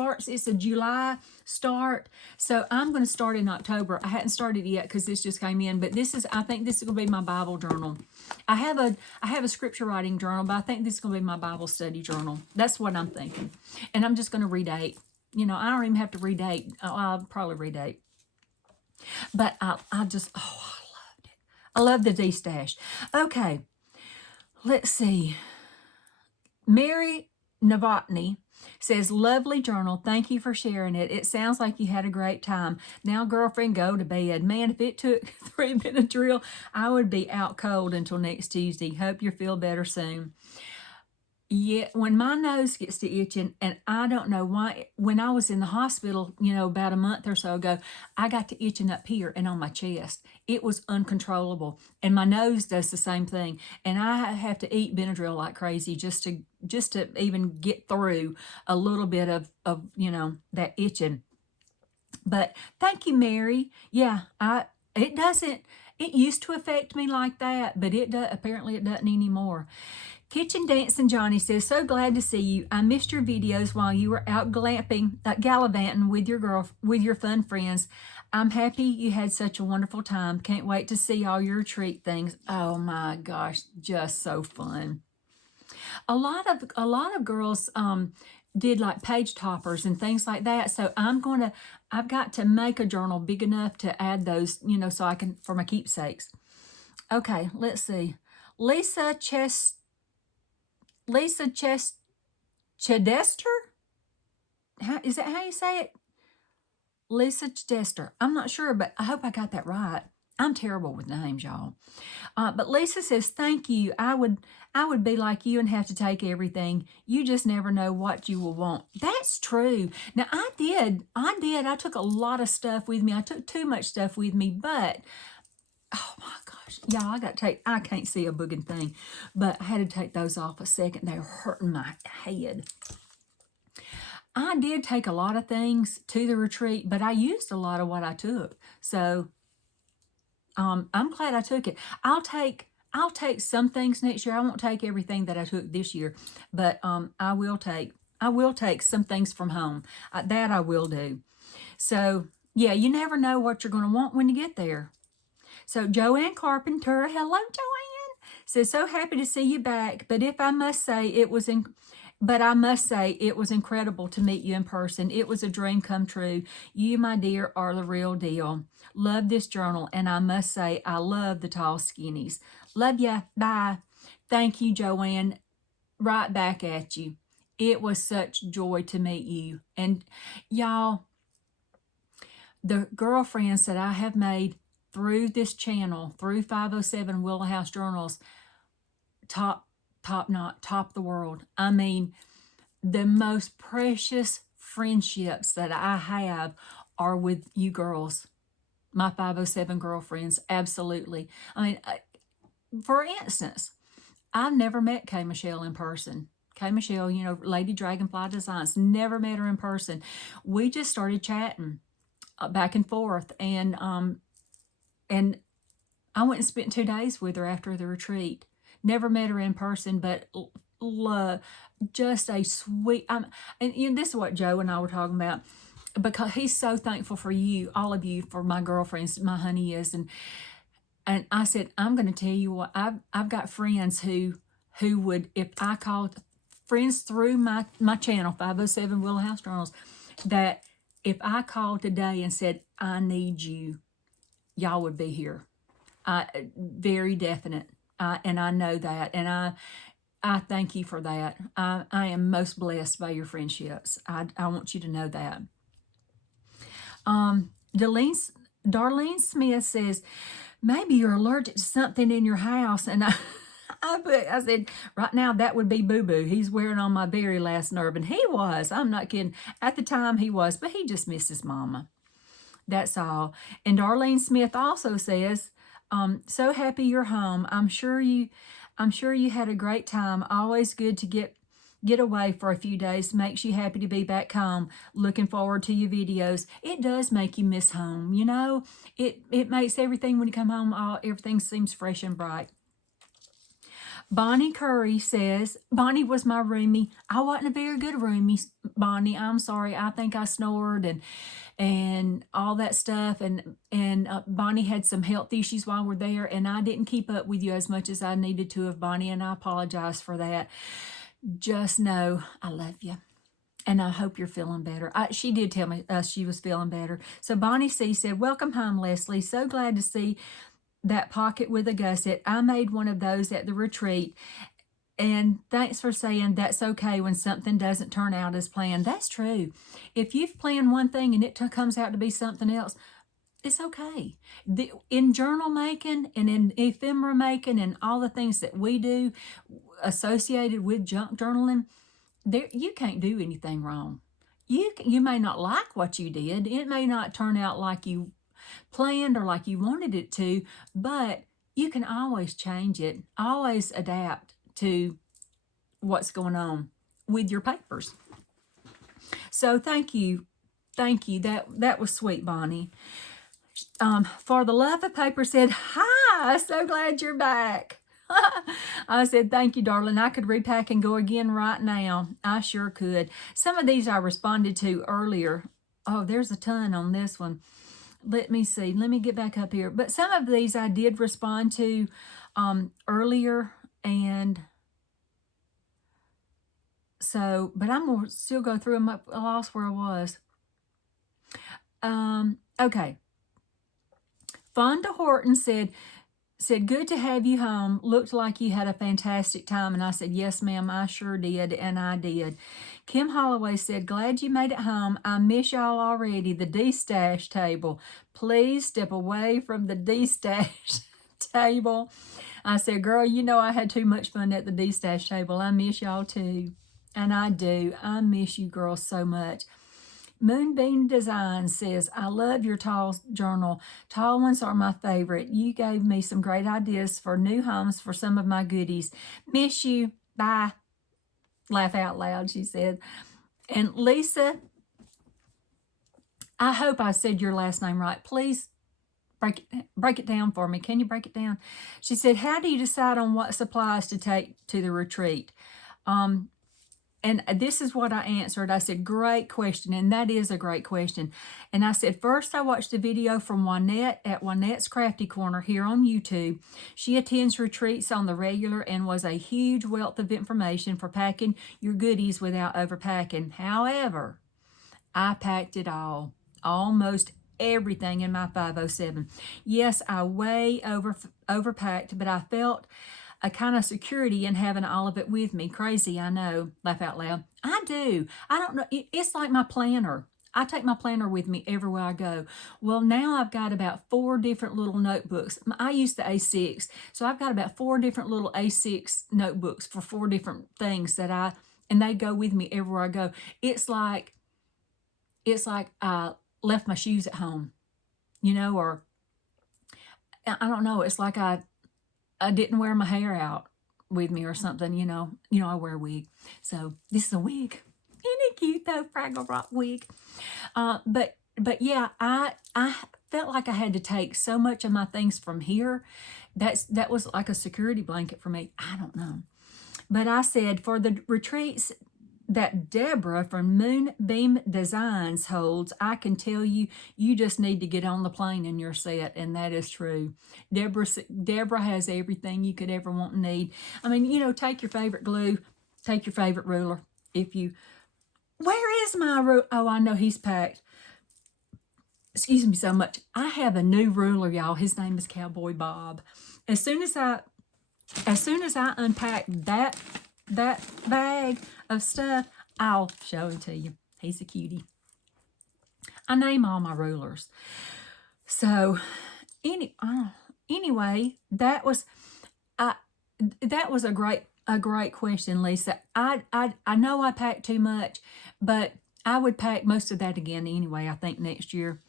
a July start, so I'm going to start in October. I hadn't started yet because this just came in, but I think this is going to be my Bible journal. I have a scripture writing journal, but I think this is going to be my Bible study journal. That's what I'm thinking. And I'm just going to redate. You know, I don't even have to redate. I'll probably redate. But I loved it. I love the D-stash. Okay, let's see. Mary Novotny says, lovely journal. Thank you for sharing it. It sounds like you had a great time. Now, girlfriend, go to bed. Man, if it took 3 Benadryl, I would be out cold until next Tuesday. Hope you feel better soon. Yeah, when my nose gets to itching, and I don't know why, when I was in the hospital, you know, about a month or so ago, I got to itching up here and on my chest. It was uncontrollable, and my nose does the same thing. And I have to eat Benadryl like crazy just to even get through a little bit of you know, that itching. But thank you, Mary. Yeah, it used to affect me like that, but apparently it doesn't anymore. Kitchen Dancing Johnny says, so glad to see you. I missed your videos while you were out gallivanting with your fun friends. I'm happy you had such a wonderful time. Can't wait to see all your retreat things. Oh my gosh, just so fun. A lot of girls did like page toppers and things like that. So I've got to make a journal big enough to add those, you know, so I can, for my keepsakes. Okay, let's see. Lisa Chedester? Is that how you say it? Lisa Chedester. I'm not sure, but I hope I got that right. I'm terrible with names, y'all. But Lisa says, thank you. I would be like you and have to take everything. You just never know what you will want. That's true. Now, I did. I took a lot of stuff with me. I took too much stuff with me, but Oh my gosh. Y'all, I can't see a boogin thing, but I had to take those off a second. They were hurting my head. I did take a lot of things to the retreat, but I used a lot of what I took. So I'm glad I took it. I'll take some things next year. I won't take everything that I took this year, but I will take some things from home. That I will do. So yeah, you never know what you're going to want when you get there. So Joanne Carpenter, hello Joanne, says so happy to see you back. But I must say it was incredible to meet you in person. It was a dream come true. You, my dear, are the real deal. Love this journal, and I must say I love the tall skinnies. Love ya. Bye. Thank you, Joanne. Right back at you. It was such joy to meet you. And y'all, the girlfriends that I have made through this channel, through 507 Willow House Journals, top the world. I mean, the most precious friendships that I have are with you girls, my 507 girlfriends. Absolutely. I mean, for instance, I've never met Kay Michelle in person. Kay Michelle, you know, Lady Dragonfly Designs, never met her in person. We just started chatting back and forth, and I went and spent 2 days with her after the retreat. Never met her in person, but love, just a sweet. And you know, this is what Joe and I were talking about, because he's so thankful for you, all of you, for my girlfriends. My honey is, and I said, I'm going to tell you what, I've got friends who would, if I called, friends through my channel 507 Willow House Journals, that if I called today and said I need you, y'all would be here. Very definite. And I know that, and I thank you for that. I am most blessed by your friendships. I want you to know that. Darlene Smith says, maybe you're allergic to something in your house. And I said, right now that would be Boo Boo. He's wearing on my very last nerve. And he was. I'm not kidding. At the time he was, but he just misses Mama. That's all. And Darlene Smith also says, so happy you're home. I'm sure you had a great time. Always good to get away for a few days. Makes you happy to be back home. Looking forward to your videos. It does make you miss home, you know. It makes everything, when you come home, everything seems fresh and bright. Bonnie Curry says, Bonnie was my roomie. I wasn't a very good roomie, Bonnie. I'm sorry. I think I snored and all that stuff. And Bonnie had some health issues while we're there, and I didn't keep up with you as much as I needed to of Bonnie, and I apologize for that. Just know I love you, and I hope you're feeling better. She did tell me she was feeling better. So Bonnie C said, welcome home, Leslie. So glad to see that pocket with a gusset. I made one of those at the retreat. And thanks for saying that's okay when something doesn't turn out as planned. That's true. If you've planned one thing and it comes out to be something else, it's okay. In journal making and in ephemera making and all the things that we do associated with junk journaling, you can't do anything wrong. You may not like what you did. It may not turn out like you planned or like you wanted it to, but you can always change it, always adapt to what's going on with your papers. So thank you. That was sweet, Bonnie. For the love of paper said, hi, so glad you're back. I said, thank you, darling. I could repack and go again right now. I sure could. Some of these I responded to earlier. Oh, there's a ton on this one. Let me see. Let me get back up here. But some of these I did respond to earlier, and so, but I'm going to still go through them. I lost where I was. Okay. Fonda Horton said, good to have you home. Looked like you had a fantastic time. And I said, yes, ma'am, I sure did. And I did. Kim Holloway said, glad you made it home. I miss y'all already. The D-stash table. Please step away from the D-stash table. I said, girl, you know I had too much fun at the D-stash table. I miss y'all too. And I do. I miss you girls so much. Moonbeam Design says, I love your tall journal. Tall ones are my favorite. You gave me some great ideas for new homes for some of my goodies. Miss you. Bye. Laugh out loud, she said. And Lisa, I hope I said your last name right. Please break it down for me. Can you break it down? She said, how do you decide on what supplies to take to the retreat? And this is what I answered. I said, great question. And that is a great question. And I said, first, I watched a video from Juanette at Juanette's Crafty Corner here on YouTube. She attends retreats on the regular and was a huge wealth of information for packing your goodies without overpacking. However, I packed it all, almost everything in my 507. Yes, I way overpacked, but I felt a kind of security in having all of it with me. Crazy, I know. Laugh out loud. I do. I don't know. It's like my planner. I take my planner with me everywhere I go. Well, now I've got about 4 different little notebooks. I use the A6, so I've got about 4 different little A6 notebooks for 4 different things and they go with me everywhere I go. It's like I left my shoes at home, or I don't know. It's like I didn't wear my hair out with me or something, I wear a wig. So this is a wig. Isn't it cute though? Fraggle Rock wig. But yeah, I felt like I had to take so much of my things from here. That was like a security blanket for me. I don't know. But I said for the retreats that Deborah from Moonbeam Designs holds, I can tell you, you just need to get on the plane and you're set, and that is true. Deborah has everything you could ever want and need. I mean, take your favorite glue, take your favorite ruler. Where is my ruler? Oh, I know he's packed. Excuse me so much. I have a new ruler, y'all. His name is Cowboy Bob. As soon as I unpack that bag of stuff, I'll show him to you. He's a cutie. I name all my rulers. So anyway, that was a great question, Lisa. I know I packed too much, but I would pack most of that again anyway, I think next year.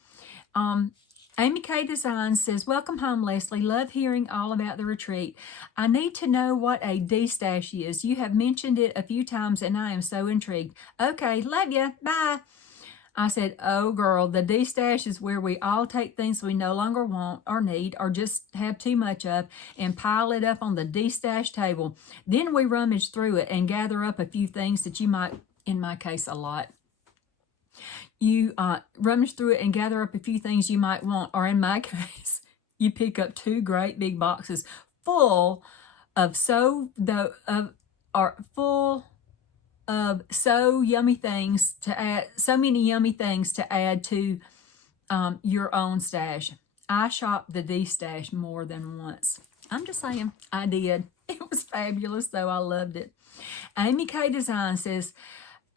Amy K Design says, welcome home, Leslie. Love hearing all about the retreat. I need to know what a D-stash is. You have mentioned it a few times and I am so intrigued. Okay, love ya. Bye. I said, oh girl, the D-stash is where we all take things we no longer want or need or just have too much of and pile it up on the D-stash table. Then we rummage through it and gather up a few things that you might, in my case, a lot. You rummage through it and gather up a few things you might want, or in my case, you pick up 2 great big boxes full of so yummy things to add, so many yummy things to add to your own stash. I shopped the D-stash more than once. I'm just saying, I did. It was fabulous, though. I loved it. Amy K Design says,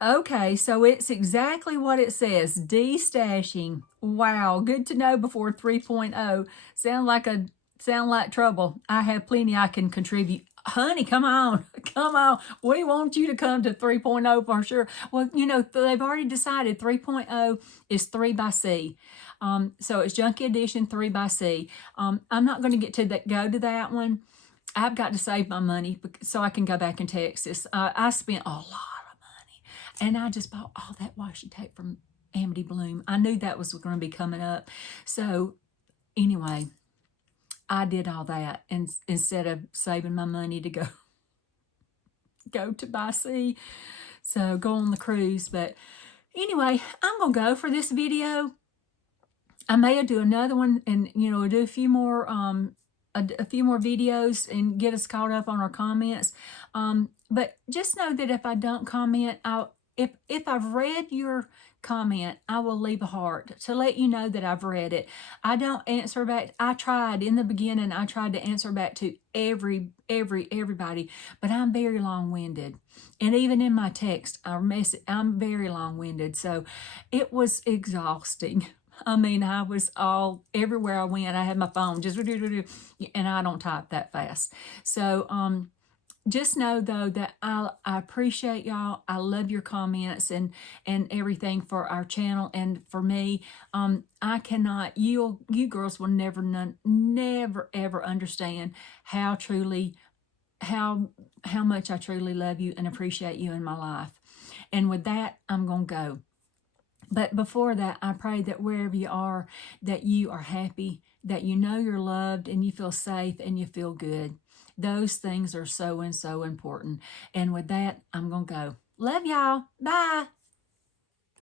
okay, so it's exactly what it says. D-stashing. Wow, good to know before 3.0. Sound like trouble. I have plenty I can contribute. Honey, come on. Come on. We want you to come to 3.0 for sure. Well, they've already decided 3.0 is 3 by C. So it's Junkie Edition 3 by C. I'm not going to go to that one. I've got to save my money so I can go back in Texas. I spent a lot. And I just bought all that washi tape from Amity Bloom. I knew that was going to be coming up. So anyway, I did all that instead of saving my money to go to buy sea. So go on the cruise. But anyway, I'm going to go for this video. I may do another one and, do a few more videos and get us caught up on our comments. But just know that if I don't comment, if I've read your comment, I will leave a heart to let you know that I've read it. I don't answer back. I tried in the beginning. I tried to answer back to everybody, but I'm very long-winded. And even in my text, I'm very long-winded. So it was exhausting. I mean, I was everywhere I went, I had my phone just, and I don't type that fast. So, just know though that I appreciate y'all. I love your comments and everything for our channel and for me. I cannot. You girls will never ever understand how truly how much I truly love you and appreciate you in my life. And with that, I'm gonna go. But before that, I pray that wherever you are, that you are happy, that you know you're loved and you feel safe and you feel good. Those things are so and so important. And with that, I'm going to go. Love y'all. Bye.